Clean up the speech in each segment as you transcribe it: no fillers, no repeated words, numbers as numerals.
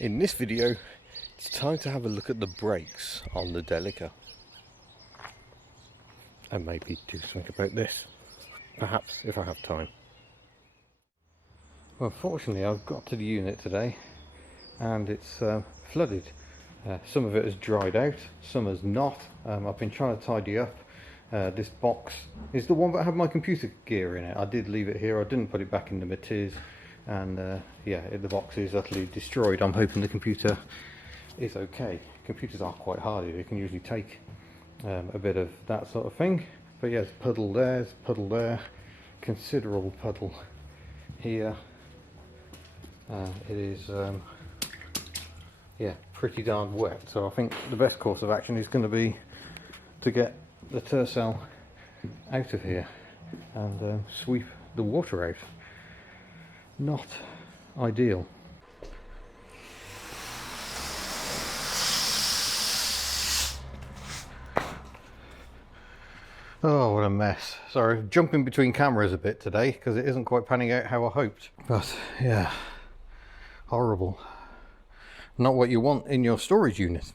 In this video, it's time to have a look at the brakes on the Delica. And maybe do something about this, perhaps, if I have time. Well, fortunately I've got to the unit today and it's flooded. Some of it has dried out, some has not. I've been trying to tidy up. This box is the one that had my computer gear in it. I did leave it here, I didn't put it back in the matiz, and yeah, the box is utterly destroyed. I'm hoping the computer is okay. Computers are quite hardy, they can usually take a bit of that sort of thing. But yeah, there's a puddle there, considerable puddle here. It is yeah, pretty darn wet, so I think the best course of action is going to be to get the tercel out of here and sweep the water out. Not ideal. Oh, what a mess. Sorry, jumping between cameras a bit today because it isn't quite panning out how I hoped. But yeah, horrible. Not what you want in your storage unit.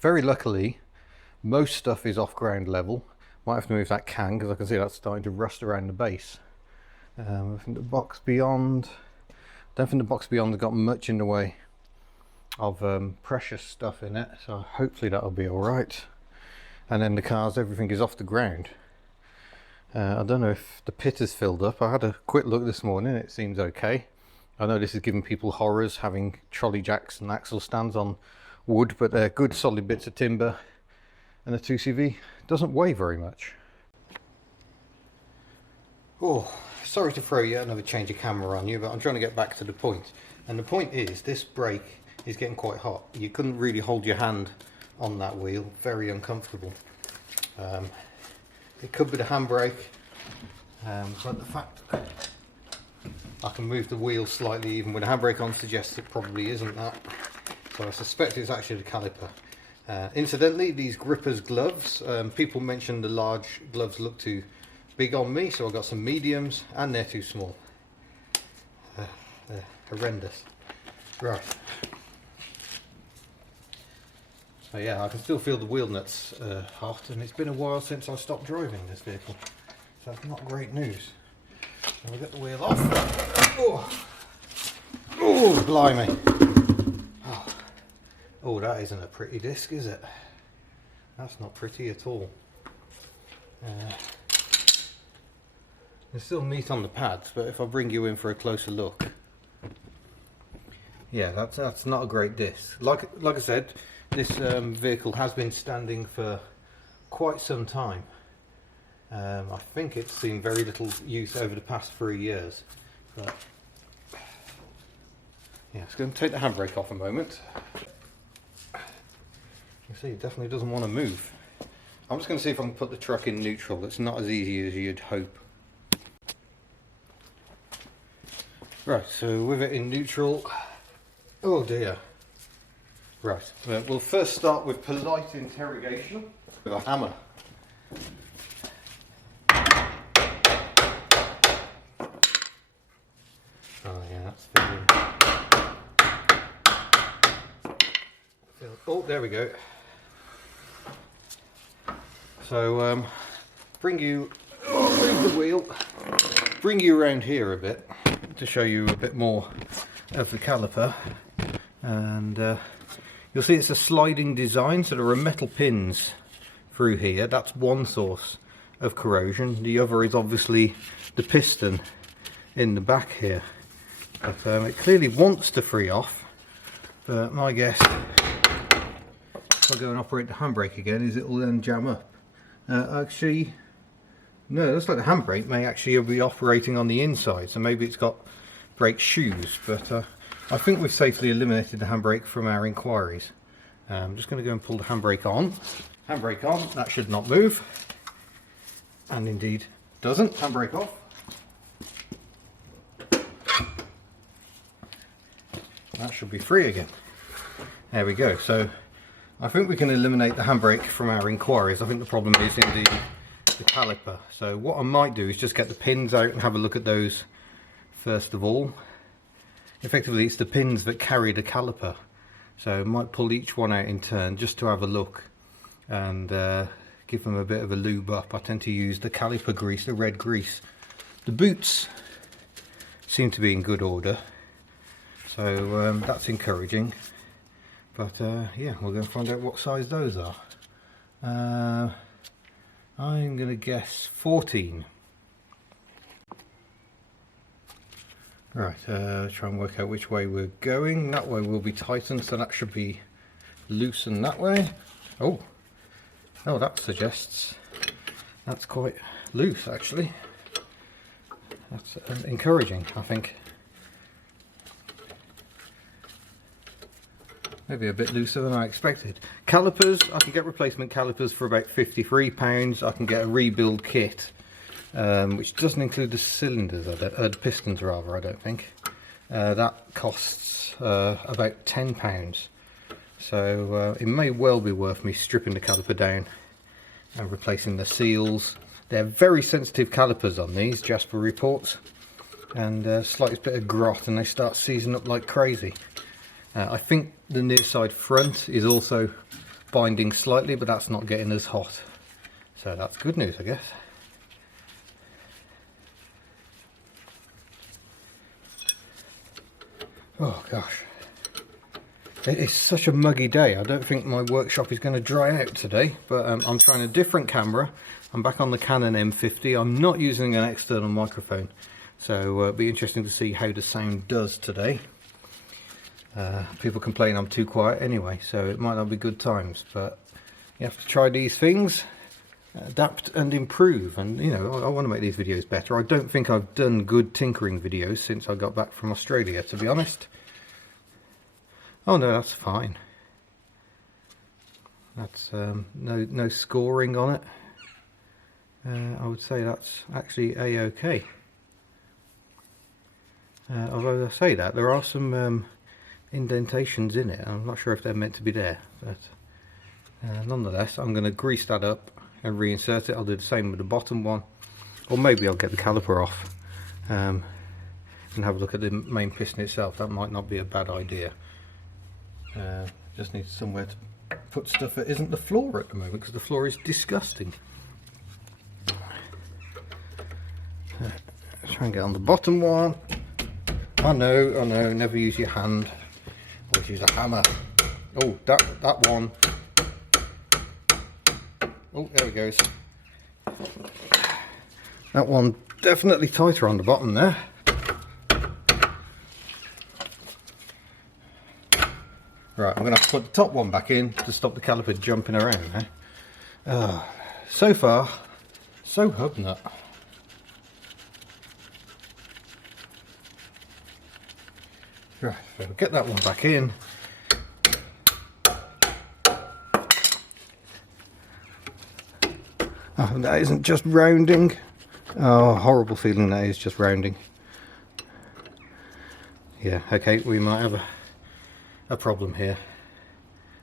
Very luckily, most stuff is off ground level. Might have to move that can because I can see that's starting to rust around the base. I think the box beyond, don't think the box beyond has got much in the way of precious stuff in it, so hopefully that'll be all right. And then the cars, everything is off the ground. I don't know if the pit has filled up. I had a quick look this morning, it seems okay. I know this is giving people horrors, having trolley jacks and axle stands on wood, but they're good solid bits of timber, and the 2CV doesn't weigh very much. Oh, sorry to throw yet another change of camera on you, but I'm trying to get back to the point. And the point is, this brake is getting quite hot. You couldn't really hold your hand on that wheel, very uncomfortable. It could be the handbrake, but the fact I can move the wheel slightly even with the handbrake on suggests it probably isn't that. So I suspect it's actually the caliper. Incidentally, these grippers gloves, people mentioned the large gloves look too big on me, so I've got some mediums and they're too small. They're horrendous. Right. So yeah, I can still feel the wheel nuts hot, and it's been a while since I stopped driving this vehicle. So that's not great news. So we'll get the wheel off. Oh, oh blimey. Oh, that isn't a pretty disc, is it? That's not pretty at all. There's still meat on the pads, but if I bring you in for a closer look, yeah, that's not a great disc. Like I said, this vehicle has been standing for quite some time. I think it's seen very little use over the past 3 years. But yeah, it's going to take the handbrake off a moment. You see, it definitely doesn't want to move. I'm just going to see if I can put the truck in neutral. It's not as easy as you'd hope. Right, so with it in neutral, oh dear. Right, we'll first start with polite interrogation with a hammer. Oh yeah, that's filling. Oh, there we go. So, move the wheel, bring you around here a bit to show you a bit more of the caliper, and you'll see it's a sliding design, so there are metal pins through here. That's one source of corrosion. The other is obviously the piston in the back here, but it clearly wants to free off, but my guess, if I go and operate the handbrake again, is it will then jam up. Actually, no, it looks like the handbrake may actually be operating on the inside, so maybe it's got brake shoes, but I think we've safely eliminated the handbrake from our inquiries. I'm just going to go and pull the handbrake on. Handbrake on, that should not move, and indeed doesn't. Handbrake off. That should be free again. There we go. So I think we can eliminate the handbrake from our inquiries. I think the problem is in the caliper. So what I might do is just get the pins out and have a look at those first of all. effectively it's the pins that carry the caliper. So I might pull each one out in turn just to have a look and give them a bit of a lube up. I tend to use the caliper grease, the red grease. The boots seem to be in good order, so that's encouraging. But yeah, we're going to find out what size those are. I'm going to guess 14. Right, try and work out which way we're going. That way will be tightened, so that should be loosened that way. Oh, that suggests that's quite loose actually. That's encouraging, I think. Maybe a bit looser than I expected. Calipers, I can get replacement calipers for about £53. I can get a rebuild kit, which doesn't include the cylinders, the pistons rather, I don't think. That costs about £10. So it may well be worth me stripping the caliper down and replacing the seals. They're very sensitive calipers on these, Jasper reports, and slightest bit of grot and they start seizing up like crazy. I think the near side front is also binding slightly, but that's not getting as hot. So that's good news, I guess. Oh gosh. It is such a muggy day. I don't think my workshop is going to dry out today, but I'm trying a different camera. I'm back on the Canon M50. I'm not using an external microphone, so it'll be interesting to see how the sound does today. People complain I'm too quiet anyway, so it might not be good times, but you have to try these things, adapt and improve, and you know, I want to make these videos better. I don't think I've done good tinkering videos since I got back from Australia, to be honest. Oh no, that's fine. That's no scoring on it. I would say that's actually a-okay. Although I say that, there are some indentations in it. I'm not sure if they're meant to be there, but nonetheless I'm going to grease that up and reinsert it. I'll do the same with the bottom one, or maybe I'll get the caliper off and have a look at the main piston itself. That might not be a bad idea. Just need somewhere to put stuff that isn't the floor at the moment, because the floor is disgusting. Try and get on the bottom one. I know, never use your hand. Always use a hammer. Oh, that one. Oh, there it goes. That one definitely tighter on the bottom there. Right, I'm going to have to put the top one back in to stop the caliper jumping around now. So far, so HubNut. Right, so get that one back in. Oh, that isn't just rounding. Oh, horrible feeling that is just rounding. Yeah, okay, we might have a problem here.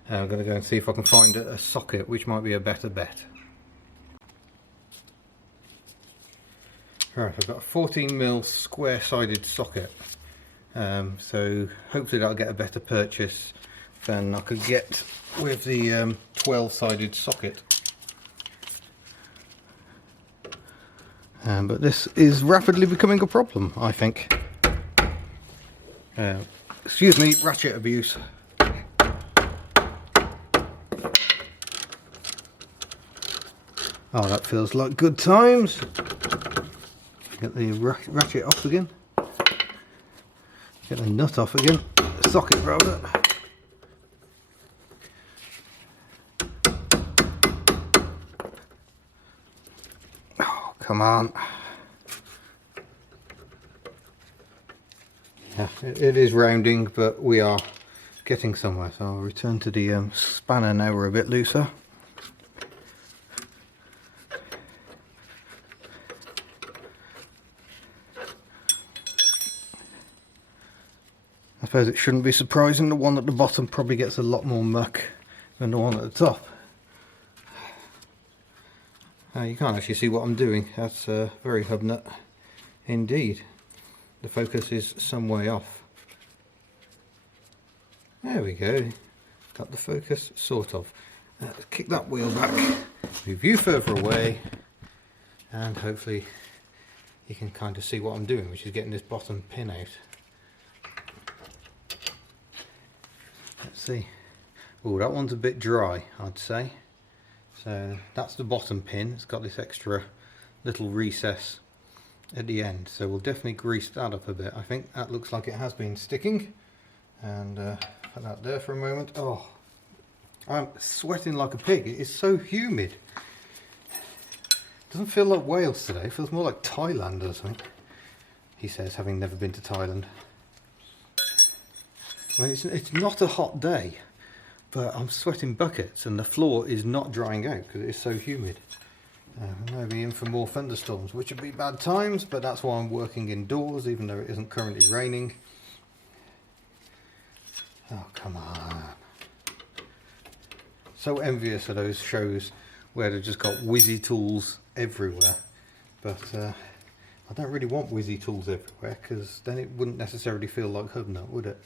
I'm going to go and see if I can find a socket, which might be a better bet. Right, I've got a 14mm square-sided socket. So hopefully that'll get a better purchase than I could get with the 12-sided socket. But this is rapidly becoming a problem, I think. Excuse me, ratchet abuse. Oh, that feels like good times. Get the ratchet off again. Get the nut off again. The socket rather. Oh, come on. Yeah, it is rounding, but we are getting somewhere. So I'll return to the spanner now we're a bit looser. I suppose it shouldn't be surprising, the one at the bottom probably gets a lot more muck than the one at the top. You can't actually see what I'm doing. That's very HubNut indeed. The focus is some way off. There we go. Got the focus, sort of. Let's kick that wheel back, move you further away, and hopefully you can kind of see what I'm doing, which is getting this bottom pin out. Let's see. Oh, that one's a bit dry, I'd say. So that's the bottom pin. It's got this extra little recess at the end, so we'll definitely grease that up a bit. I think that looks like it has been sticking, and put that there for a moment. Oh, I'm sweating like a pig. It is so humid. Doesn't feel like Wales today. It feels more like Thailand or something, he says, having never been to Thailand. I mean, it's not a hot day, but I'm sweating buckets and the floor is not drying out because it is so humid. Maybe in for more thunderstorms, which would be bad times, but that's why I'm working indoors, even though it isn't currently raining. Oh, come on. So envious of those shows where they've just got whizzy tools everywhere, but I don't really want whizzy tools everywhere, because then it wouldn't necessarily feel like HubNut, would it?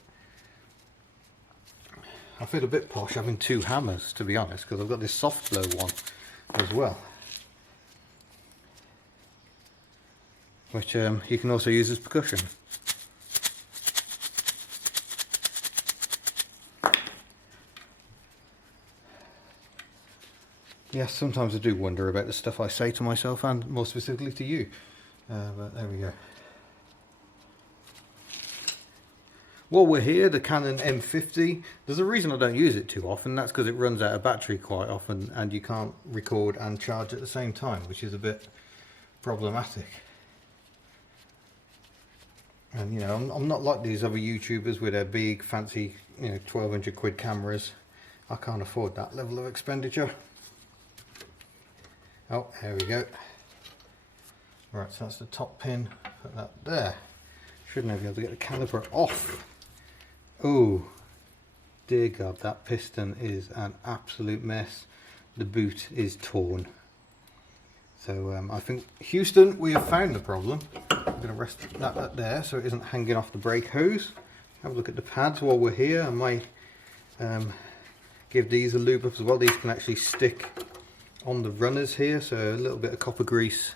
I feel a bit posh having two hammers, to be honest, because I've got this soft blow one as well, which you can also use as percussion. Yes, sometimes I do wonder about the stuff I say to myself, and more specifically to you, but there we go. While we're here, the Canon M50, there's a reason I don't use it too often. That's because it runs out of battery quite often and you can't record and charge at the same time, which is a bit problematic. And you know, I'm not like these other YouTubers with their big fancy, you know, 1200 quid cameras. I can't afford that level of expenditure. Oh, there we go. Right, so that's the top pin. Put that there. Should now be able to get the caliper off. Oh, dear God, that piston is an absolute mess. The boot is torn. So I think, Houston, we have found the problem. I'm going to rest that there so it isn't hanging off the brake hose. Have a look at the pads while we're here. I might give these a lube up as well. These can actually stick on the runners here, so a little bit of copper grease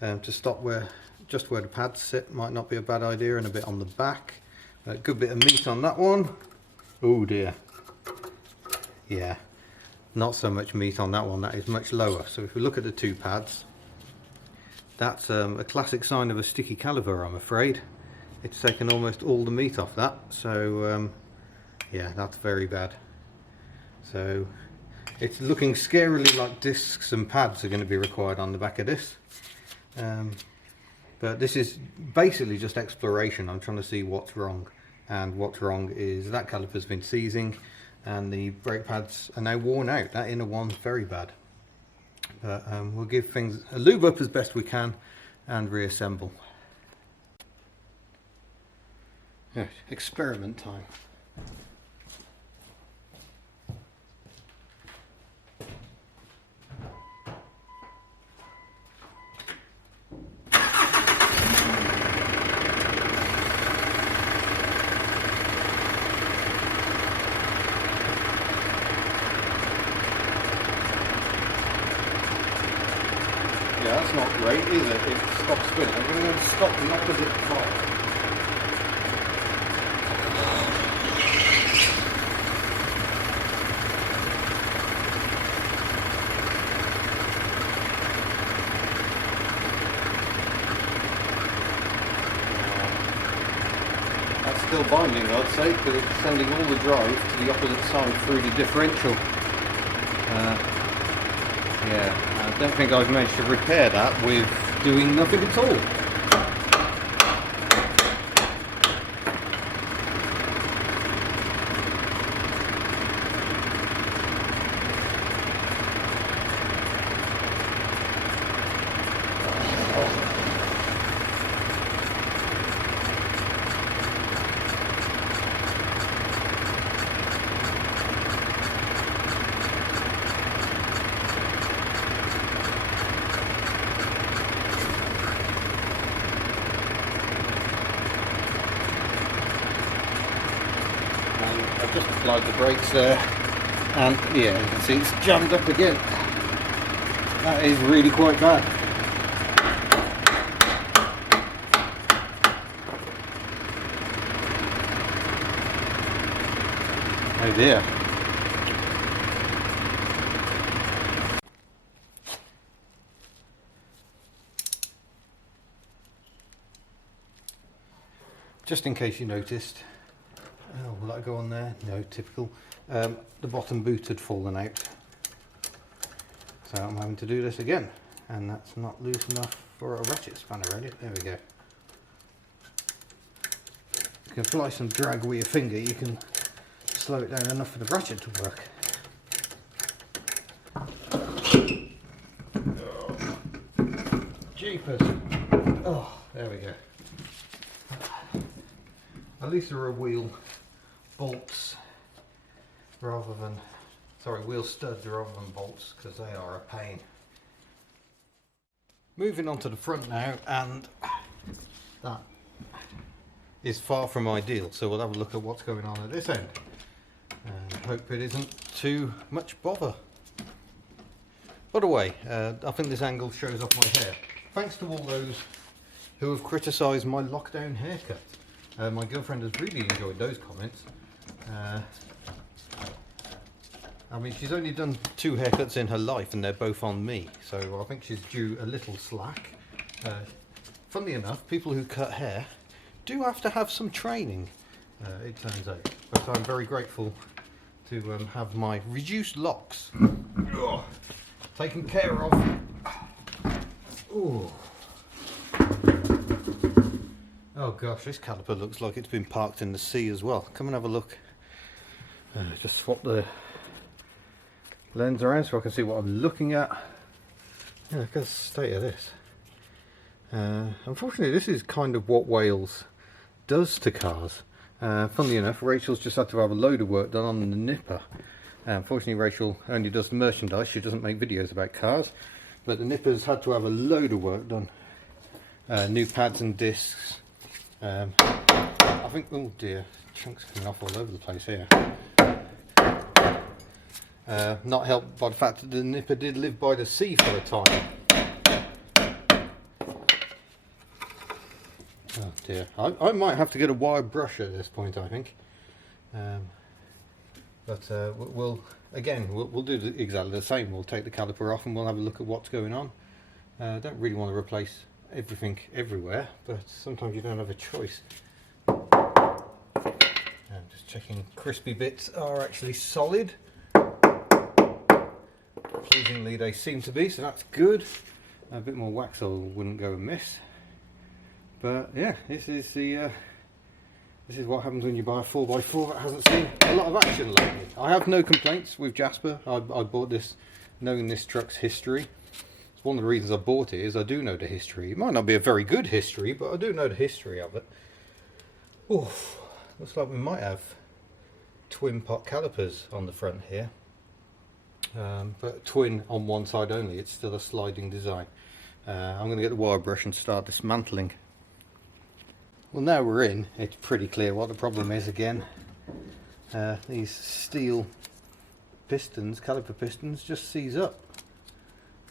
to stop just where the pads sit might not be a bad idea, and a bit on the back. A good bit of meat on that one. Oh dear. Yeah, not so much meat on that one. That is much lower. So if we look at the two pads, that's a classic sign of a sticky caliper, I'm afraid. It's taken almost all the meat off that. So yeah, that's very bad. So it's looking scarily like discs and pads are going to be required on the back of this. But this is basically just exploration. I'm trying to see what's wrong, and what's wrong is that caliper's been seizing and the brake pads are now worn out. That inner one's very bad, but we'll give things a lube up as best we can and reassemble. Yeah, experiment time. Yeah, that's not great, is it? It stops spinning. I'm going to stop the opposite part. That's still binding, I'd say, because it's sending all the drive to the opposite side through the differential. Yeah. I don't think I've managed to repair that with doing nothing at all. I've just applied the brakes there, and yeah, you can see it's jammed up again. That is really quite bad. Oh dear. Just in case you noticed, oh, will that go on there? No, typical. The bottom boot had fallen out, so I'm having to do this again, and that's not loose enough for a ratchet spanner around it. There we go. You can apply some drag with your finger, you can slow it down enough for the ratchet to work. Jeepers. Oh, there we go. At least there are wheel bolts rather than, sorry, wheel studs rather than bolts, because they are a pain. Moving on to the front now, and that is far from ideal, so we'll have a look at what's going on at this end and hope it isn't too much bother. By the way, I think this angle shows off my hair. Thanks to all those who have criticised my lockdown haircut. My girlfriend has really enjoyed those comments. I mean, she's only done 2 haircuts in her life and they're both on me, so I think she's due a little slack. Funnily enough, people who cut hair do have to have some training, it turns out. But I'm very grateful to have my reduced locks taken care of. Ooh. Oh gosh, this caliper looks like it's been parked in the sea as well. Come and have a look. Just swap the lens around so I can see what I'm looking at. Yeah, look at the state of this. Unfortunately, this is kind of what Wales does to cars. Funnily enough, Rachel's just had to have a load of work done on the nipper. Unfortunately, Rachel only does the merchandise, she doesn't make videos about cars. But the nipper's had to have a load of work done. New pads and discs. I think, oh dear, chunks coming off all over the place here. Not helped by the fact that the nipper did live by the sea for a time. Oh dear, I might have to get a wire brush at this point, I think. But we'll do exactly the same. We'll take the caliper off and we'll have a look at what's going on. I don't really want to replace everything everywhere, but sometimes you don't have a choice. I'm just checking crispy bits are actually solid. Pleasingly they seem to be, so that's good. A bit more wax wouldn't go amiss. But yeah, this is what happens when you buy a 4x4 that hasn't seen a lot of action lately. I have no complaints with Jasper. I bought this knowing this truck's history. It's one of the reasons I bought it, is I do know the history. It might not be a very good history, but I do know the history of it. Oof, looks like we might have twin pot calipers on the front here. But twin on one side only, it's still a sliding design. I'm going to get the wire brush and start dismantling. Well, now we're in, it's pretty clear what the problem is again. These steel pistons, caliper pistons, just seize up.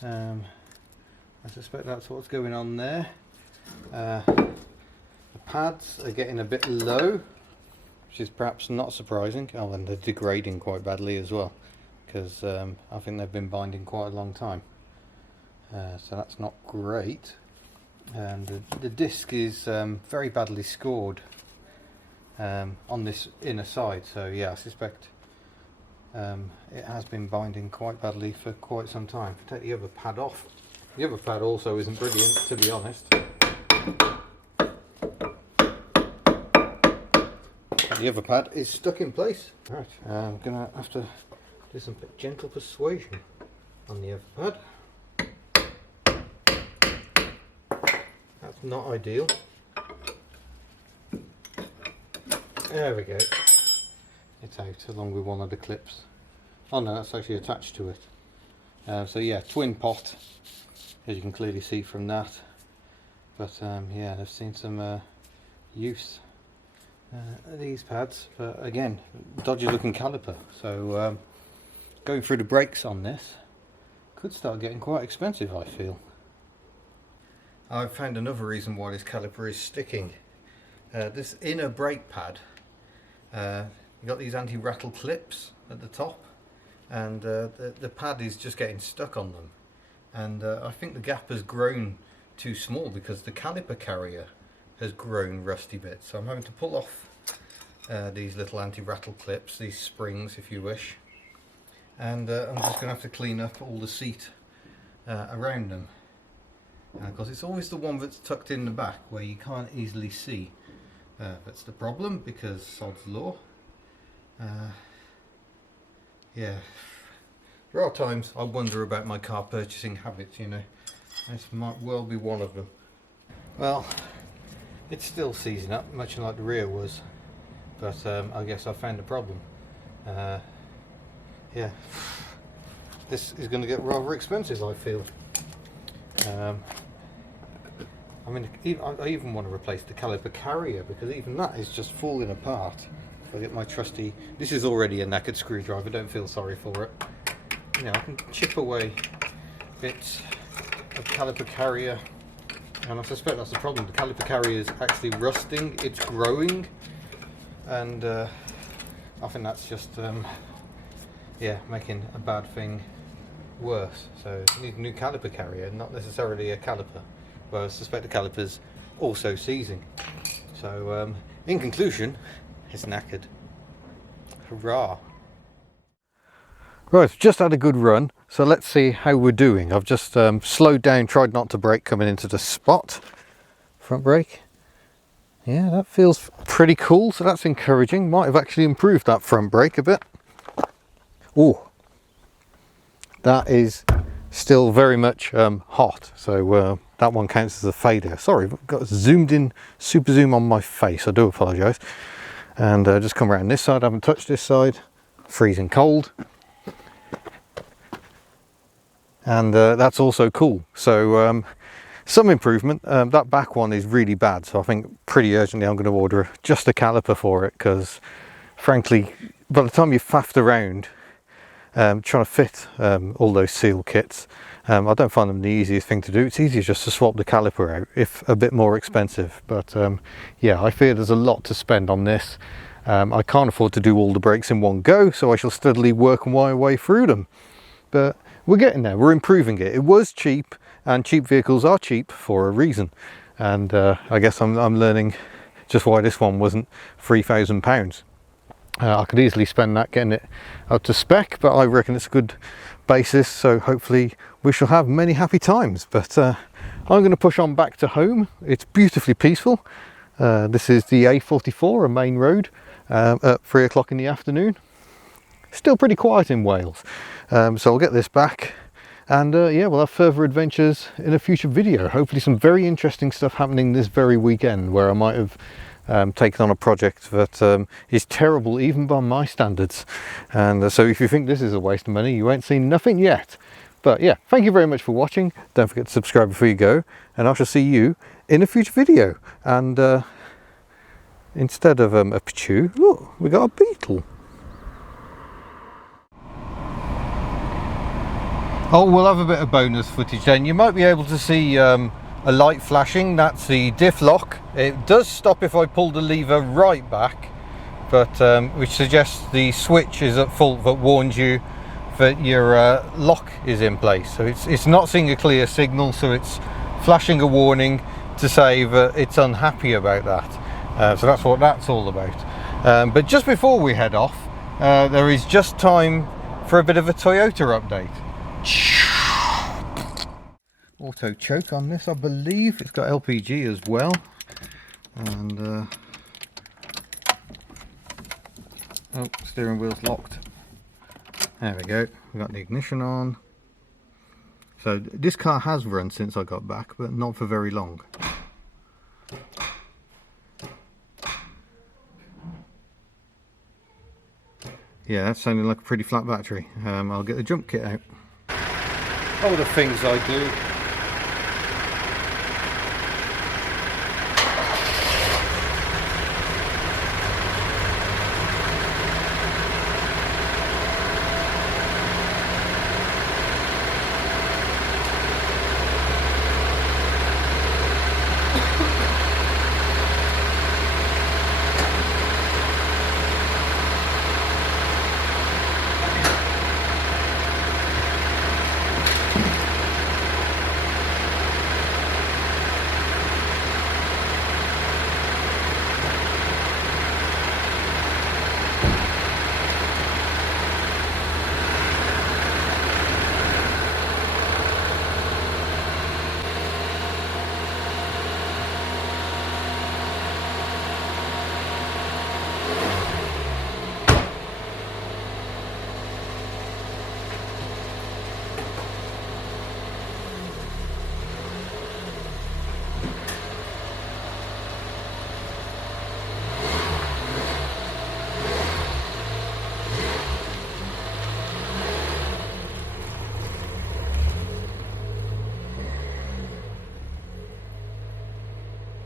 I suspect that's what's going on there. The pads are getting a bit low, which is perhaps not surprising. Oh, and they're degrading quite badly as well, because I think they've been binding quite a long time. So that's not great. And the disc is very badly scored on this inner side, so yeah, I suspect it has been binding quite badly for quite some time. If I take the other pad off, the other pad also isn't brilliant, to be honest. The other pad is stuck in place. Right, I'm gonna have to do some gentle persuasion on the other pad. That's not ideal. There we go. It's out along with one of the clips. Oh no, that's actually attached to it. So yeah, twin pot, as you can clearly see from that. But yeah, they've seen some use. these pads, but again, dodgy looking caliper. So going through the brakes on this could start getting quite expensive, I feel. I've found another reason why this caliper is sticking. This inner brake pad, you've got these anti-rattle clips at the top, and the pad is just getting stuck on them. And I think the gap has grown too small because the caliper carrier has grown rusty bits. So I'm having to pull off these little anti-rattle clips, these springs if you wish. And I'm just going to have to clean up all the seat around them. Because it's always the one that's tucked in the back where you can't easily see. That's the problem, because sod's law. Yeah, there are times I wonder about my car purchasing habits, you know. This might well be one of them. Well, it's still seizing up, much like the rear was. But I guess I found the problem. Yeah, this is going to get rather expensive, I feel. I mean, I even want to replace the caliper carrier, because even that is just falling apart. If I get my trusty, this is already a knackered screwdriver, don't feel sorry for it. You know, I can chip away bits of caliper carrier, and I suspect that's the problem. The caliper carrier is actually rusting, it's growing, and I think that's just yeah, making a bad thing worse. So you need a new caliper carrier, not necessarily a caliper. Well, I suspect the caliper's also seizing. So in conclusion, it's knackered. Hurrah! Right, just had a good run, so let's see how we're doing. I've just slowed down, tried not to brake coming into the spot. Front brake. Yeah, that feels pretty cool, so that's encouraging. Might have actually improved that front brake a bit. Oh, that is still very much hot, so that one counts as a failure. Sorry, I've got zoomed in, super zoom on my face, I do apologise. And just come around this side, I haven't touched this side, freezing cold. And that's also cool, so some improvement. That back one is really bad, so I think pretty urgently I'm going to order just a caliper for it, because frankly, by the time you've faffed around trying to fit all those seal kits, I don't find them the easiest thing to do. It's easier just to swap the caliper out, if a bit more expensive. But yeah, I fear there's a lot to spend on this. I can't afford to do all the brakes in one go, so I shall steadily work my way through them. But we're getting there, we're improving it. It was cheap, and cheap vehicles are cheap for a reason. And I guess I'm learning just why this one wasn't £3,000. I could easily spend that getting it up to spec, but I reckon it's a good basis, so hopefully we shall have many happy times. But I'm going to push on back to home. It's beautifully peaceful. This is the A44, a main road, at 3 o'clock in the afternoon. Still pretty quiet in Wales, so I'll get this back, and yeah, we'll have further adventures in a future video. Hopefully some very interesting stuff happening this very weekend, where I might have taken on a project that is terrible even by my standards. And so if you think this is a waste of money, you ain't seen nothing yet. But yeah, thank you very much for watching. Don't forget to subscribe before you go, and I shall see you in a future video. And instead of a pachu, look, we got a beetle. Oh, we'll have a bit of bonus footage then. You might be able to see a light flashing. That's the diff lock. It does stop if I pull the lever right back, but which suggests the switch is at fault, that warns you that your lock is in place. So it's not seeing a clear signal, so it's flashing a warning to say that it's unhappy about that. So that's what that's all about. But just before we head off, there is just time for a bit of a Toyota update. Auto choke on this, I believe. It's got LPG as well, and oh, steering wheel's locked. There we go, we've got the ignition on. So this car has run since I got back, but not for very long. Yeah, that's sounding like a pretty flat battery. I'll get the jump kit out. Oh, the things I do.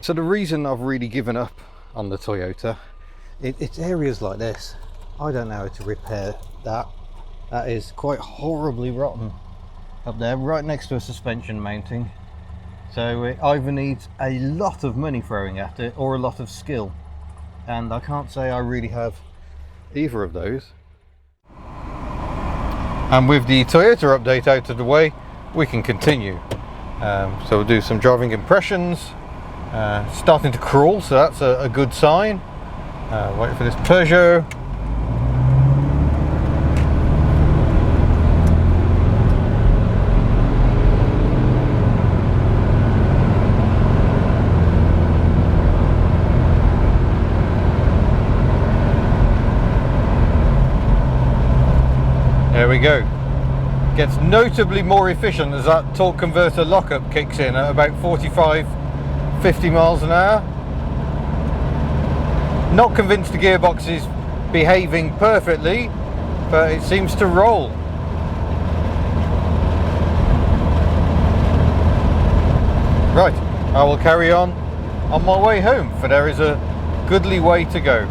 So the reason I've really given up on the Toyota, it's areas like this. I don't know how to repair that. That is quite horribly rotten up there, right next to a suspension mounting. So it either needs a lot of money throwing at it or a lot of skill. And I can't say I really have either of those. And with the Toyota update out of the way, we can continue. So we'll do some driving impressions. Starting to crawl, so that's a good sign. Wait for this Peugeot. There we go. Gets notably more efficient as that torque converter lockup kicks in at about 45-50 miles an hour. Not convinced the gearbox is behaving perfectly, but it seems to roll. Right, I will carry on my way home, for there is a goodly way to go.